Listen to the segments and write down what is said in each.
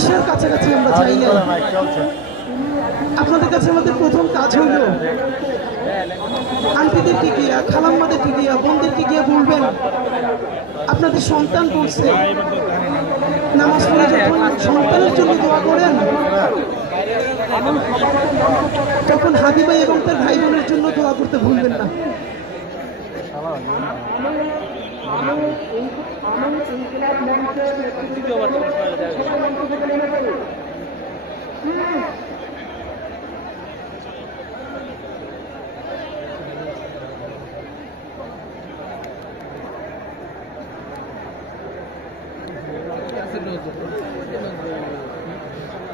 পয়সার কাছাকাছি আমরা চাই না। আপনাদের কাছে আমাদের প্রথম কাজ হইল আন্টিদেরকে গিয়া, খালাম্মাদেরকে গিয়া, বোনদেরকে গিয়া বলবেন আপনাদের সন্তান পড়ছে, নামাজ পড়ে যখন সন্তানের জন্য দোয়া করেন তখন হাদি ভাই এবং তার ভাই বোনের জন্য দোয়া করতে ভুলবেন না।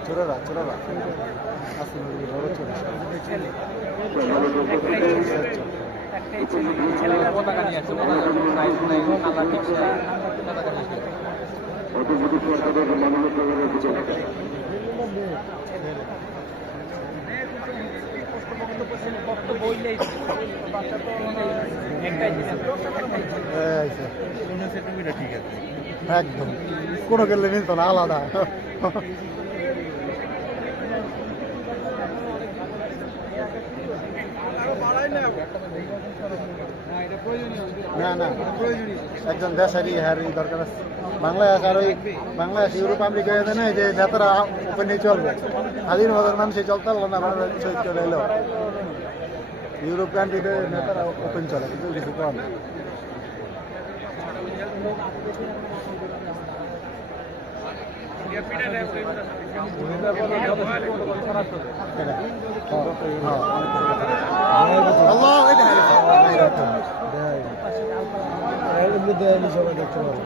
চোরারা চোরারা পতাকা নিয়ে আসছে, একদম কোনো গেলে মিলত না, আলাদা। না না, একজন দেশেরই হ্যারই দরকার আছে। বাংলাদেশ আর ওই বাংলাদেশ ইউরোপ আমেরিকা না, যে নেতারা ওপেন নিয়ে চলবে, স্বাধীন ভাবের মানুষই চলতে পারলো না, বাংলাদেশ চলে এলো। ইউরোপ কান্ট্রিতে নেতারা ওপেন চলে, কিন্তু কিছু কম না। সবাই দেখতে পাবো।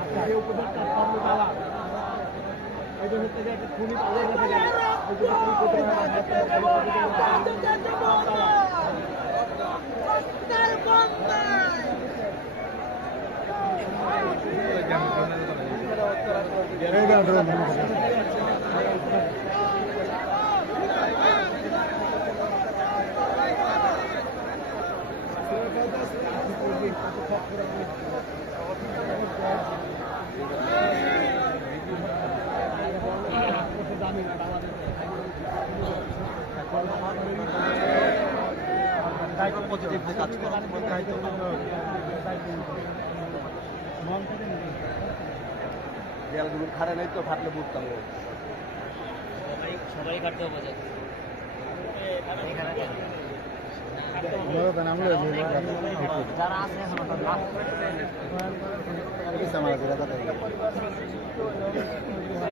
দেয়ালগুলো খাড়া নাই তো, ফাটলে বুঝতাম। সবাই কাটতে হবে, যারা আছে